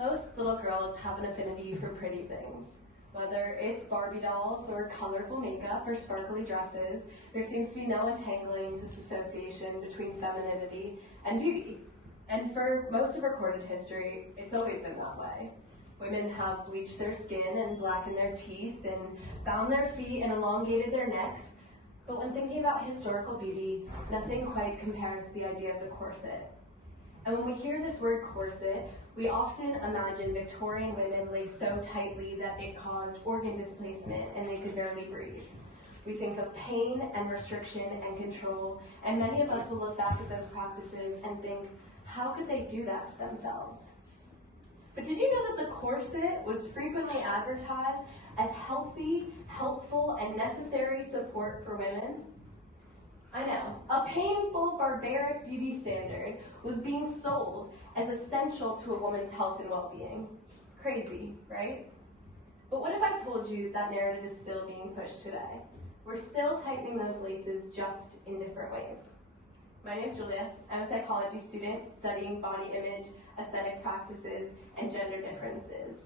Most little girls have an affinity for pretty things. Whether it's Barbie dolls or colorful makeup or sparkly dresses, there seems to be no untangling this association between femininity and beauty. And for most of recorded history, it's always been that way. Women have bleached their skin and blackened their teeth and bound their feet and elongated their necks. But when thinking about historical beauty, nothing quite compares to the idea of the corset. And when we hear this word corset, we often imagine Victorian women laced so tightly that it caused organ displacement and they could barely breathe. We think of pain and restriction and control, and many of us will look back at those practices and think, how could they do that to themselves? But did you know that the corset was frequently advertised as healthy, helpful, and necessary support for women? I know, a painful, barbaric beauty standard was being sold as essential to a woman's health and well-being. Crazy, right? But what if I told you that narrative is still being pushed today? We're still tightening those laces, just in different ways. My name is Julia. I'm a psychology student studying body image, aesthetics practices, and gender differences.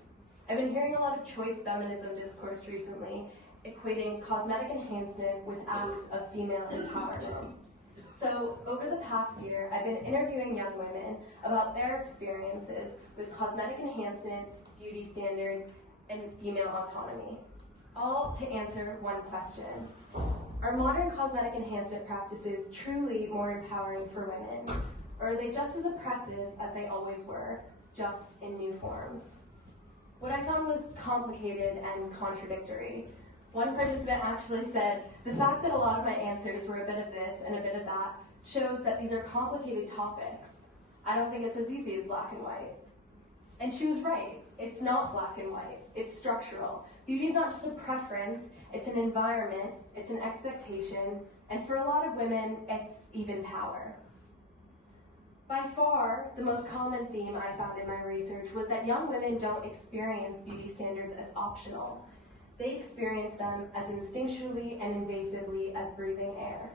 I've been hearing a lot of choice feminism discourse recently, equating cosmetic enhancement with acts of female empowerment. So over the past year, I've been interviewing young women about their experiences with cosmetic enhancement, beauty standards, and female autonomy, all to answer one question. Are modern cosmetic enhancement practices truly more empowering for women, or are they just as oppressive as they always were, just in new forms? What I found was complicated and contradictory. One participant actually said, the fact that a lot of my answers were a bit of this and a bit of that shows that these are complicated topics. I don't think it's as easy as black and white. And she was right. It's not black and white. It's structural. Beauty is not just a preference, it's an environment, it's an expectation, and for a lot of women, it's even power. By far, the most common theme I found in my research was that young women don't experience beauty standards as optional. They experience them as instinctually and invasively as breathing air.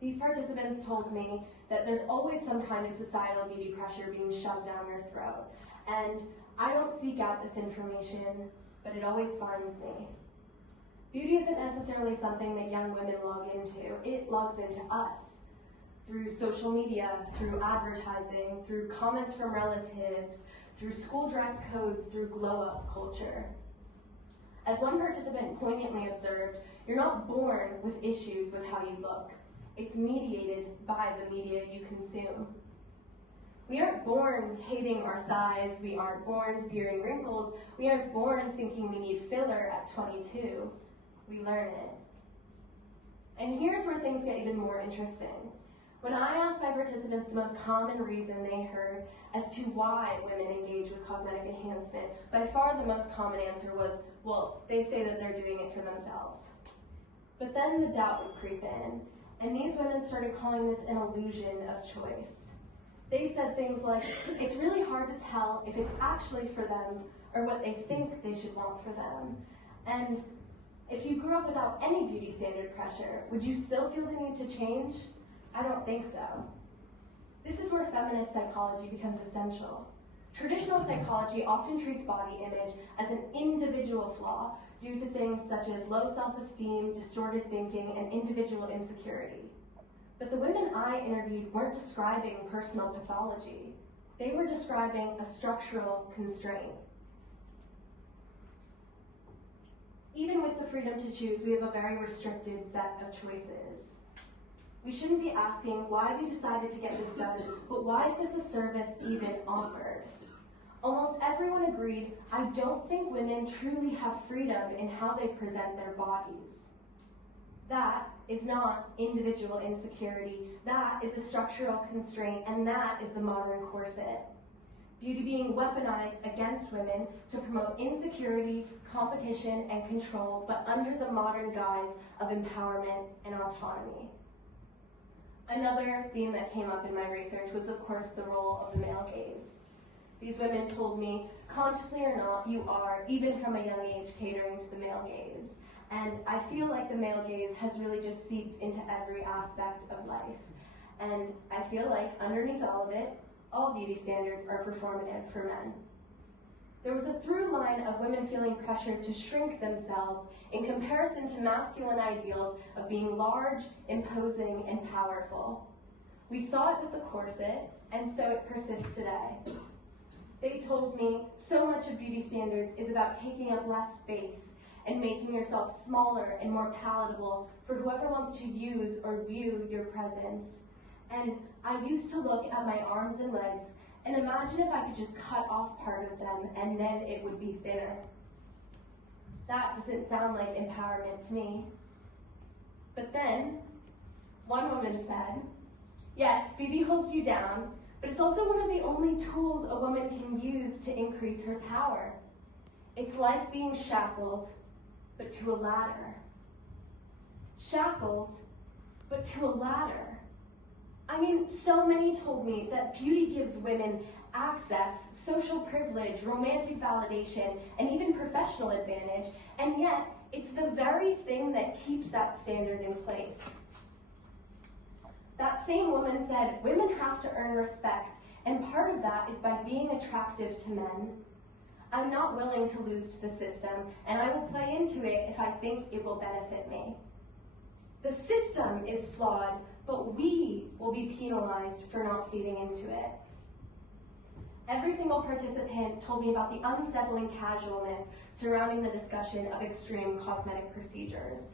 These participants told me that there's always some kind of societal beauty pressure being shoved down their throat, and I don't seek out this information, but it always finds me. Beauty isn't necessarily something that young women log into. It logs into us through social media, through advertising, through comments from relatives, through school dress codes, through glow-up culture. As one participant poignantly observed, you're not born with issues with how you look. It's mediated by the media you consume. We aren't born hating our thighs, we aren't born fearing wrinkles, we aren't born thinking we need filler at 22. We learn it. And here's where things get even more interesting. When I asked my participants the most common reason they heard as to why women engage with cosmetic enhancement, by far the most common answer was, well, they say that they're doing it for themselves. But then the doubt would creep in, and these women started calling this an illusion of choice. They said things like, it's really hard to tell if it's actually for them or what they think they should want for them. And if you grew up without any beauty standard pressure, would you still feel the need to change? I don't think so. This is where feminist psychology becomes essential. Traditional psychology often treats body image as an individual flaw due to things such as low self-esteem, distorted thinking, and individual insecurity. But the women I interviewed weren't describing personal pathology. They were describing a structural constraint. Even with the freedom to choose, we have a very restricted set of choices. We shouldn't be asking, why have you decided to get this done, but why is this a service even offered? Almost everyone agreed, I don't think women truly have freedom in how they present their bodies. That is not individual insecurity, that is a structural constraint, and that is the modern corset. Beauty being weaponized against women to promote insecurity, competition, and control, but under the modern guise of empowerment and autonomy. Another theme that came up in my research was, of course, the role of the male gaze. These women told me, consciously or not, you are, even from a young age, catering to the male gaze. And I feel like the male gaze has really just seeped into every aspect of life. And I feel like underneath all of it, all beauty standards are performative for men. There was a through line of women feeling pressured to shrink themselves in comparison to masculine ideals of being large, imposing, and powerful. We saw it with the corset, and so it persists today. They told me so much of beauty standards is about taking up less space and making yourself smaller and more palatable for whoever wants to use or view your presence. And I used to look at my arms and legs and imagine if I could just cut off part of them and then it would be thinner. That doesn't sound like empowerment to me. But then, one woman said, yes, beauty holds you down, but it's also one of the only tools a woman can use to increase her power. It's like being shackled, but to a ladder. Shackled, but to a ladder. I mean, so many told me that beauty gives women access, social privilege, romantic validation, and even professional advantage, and yet it's the very thing that keeps that standard in place. That same woman said, women have to earn respect, and part of that is by being attractive to men. I'm not willing to lose to the system, and I will play into it if I think it will benefit me. The system is flawed, but we will be penalized for not feeding into it. Every single participant told me about the unsettling casualness surrounding the discussion of extreme cosmetic procedures.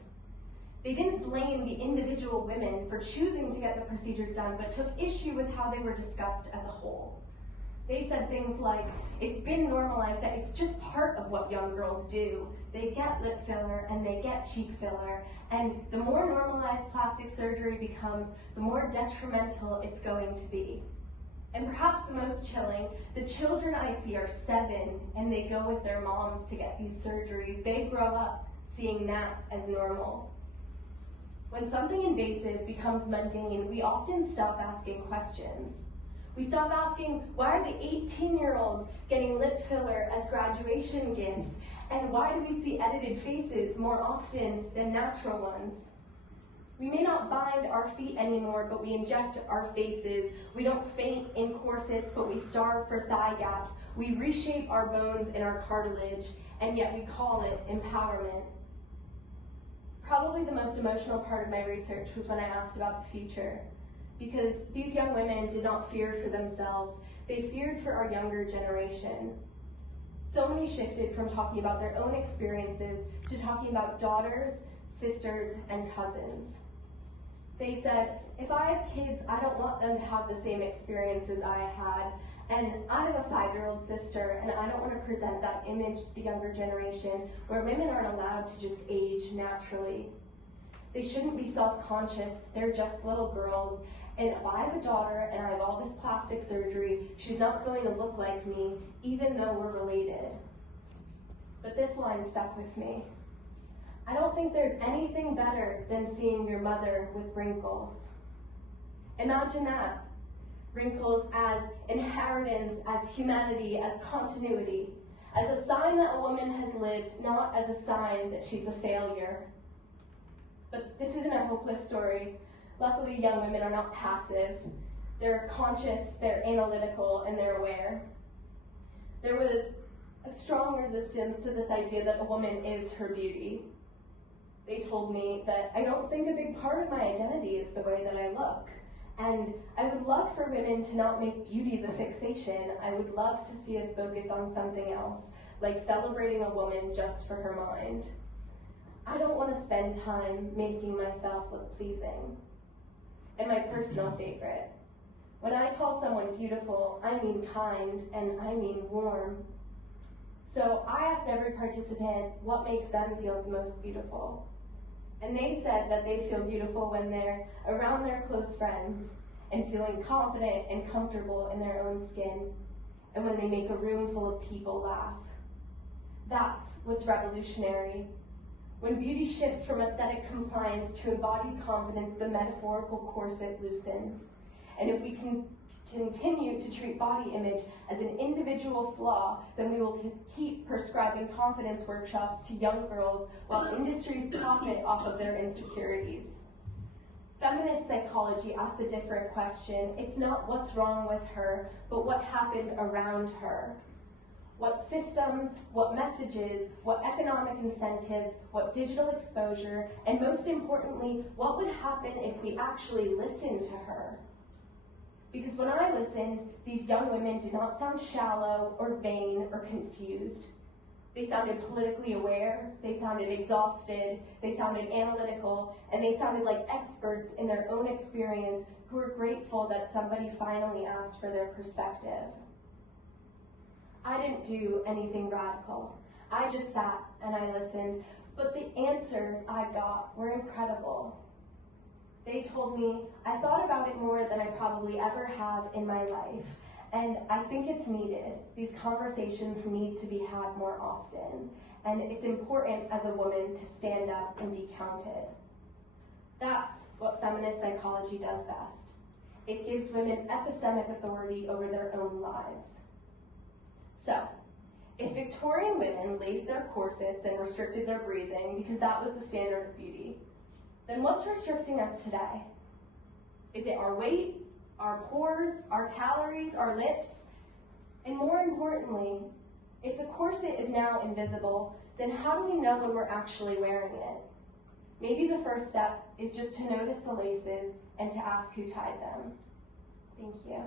They didn't blame the individual women for choosing to get the procedures done, but took issue with how they were discussed as a whole. They said things like, it's been normalized that it's just part of what young girls do. They get lip filler and they get cheek filler, and the more normalized plastic surgery becomes, the more detrimental it's going to be. And perhaps the most chilling, the children I see are 7 and they go with their moms to get these surgeries. They grow up seeing that as normal. When something invasive becomes mundane, we often stop asking questions. We stop asking, why are the 18-year-olds getting lip filler as graduation gifts? And why do we see edited faces more often than natural ones? We may not bind our feet anymore, but we inject our faces. We don't faint in corsets, but we starve for thigh gaps. We reshape our bones and our cartilage, and yet we call it empowerment. Probably the most emotional part of my research was when I asked about the future, because these young women did not fear for themselves, they feared for our younger generation. So many shifted from talking about their own experiences to talking about daughters, sisters, and cousins. They said, if I have kids, I don't want them to have the same experiences I had, and I have a 5-year-old sister, and I don't want to present that image to the younger generation where women aren't allowed to just age naturally. They shouldn't be self-conscious, they're just little girls, and if I have a daughter and I have all this plastic surgery, she's not going to look like me, even though we're related. But this line stuck with me. I don't think there's anything better than seeing your mother with wrinkles. Imagine that. Wrinkles as inheritance, as humanity, as continuity, as a sign that a woman has lived, not as a sign that she's a failure. But this isn't a hopeless story. Luckily, young women are not passive. They're conscious, they're analytical, and they're aware. There was a strong resistance to this idea that a woman is her beauty. They told me that I don't think a big part of my identity is the way that I look. And I would love for women to not make beauty the fixation. I would love to see us focus on something else, like celebrating a woman just for her mind. I don't want to spend time making myself look pleasing. And my personal favorite, when I call someone beautiful, I mean kind and I mean warm. So I asked every participant what makes them feel the most beautiful. And they said that they feel beautiful when they're around their close friends and feeling confident and comfortable in their own skin, and when they make a room full of people laugh. That's what's revolutionary. When beauty shifts from aesthetic compliance to embodied confidence, the metaphorical corset loosens. And if we can continue to treat body image as an individual flaw, then we will keep prescribing confidence workshops to young girls while industries profit off of their insecurities. Feminist psychology asks a different question. It's not what's wrong with her, but what happened around her. What systems, what messages, what economic incentives, what digital exposure, and most importantly, what would happen if we actually listened to her? Because when I listened, these young women did not sound shallow or vain or confused. They sounded politically aware, they sounded exhausted, they sounded analytical, and they sounded like experts in their own experience who were grateful that somebody finally asked for their perspective. I didn't do anything radical. I just sat and I listened, but the answers I got were incredible. They told me I thought about it more than I probably ever have in my life, and I think it's needed. These conversations need to be had more often, and it's important as a woman to stand up and be counted. That's what feminist psychology does best. It gives women epistemic authority over their own lives. So, if Victorian women laced their corsets and restricted their breathing because that was the standard of beauty, then what's restricting us today? Is it our weight, our pores, our calories, our lips? And more importantly, if the corset is now invisible, then how do we know when we're actually wearing it? Maybe the first step is just to notice the laces and to ask who tied them. Thank you.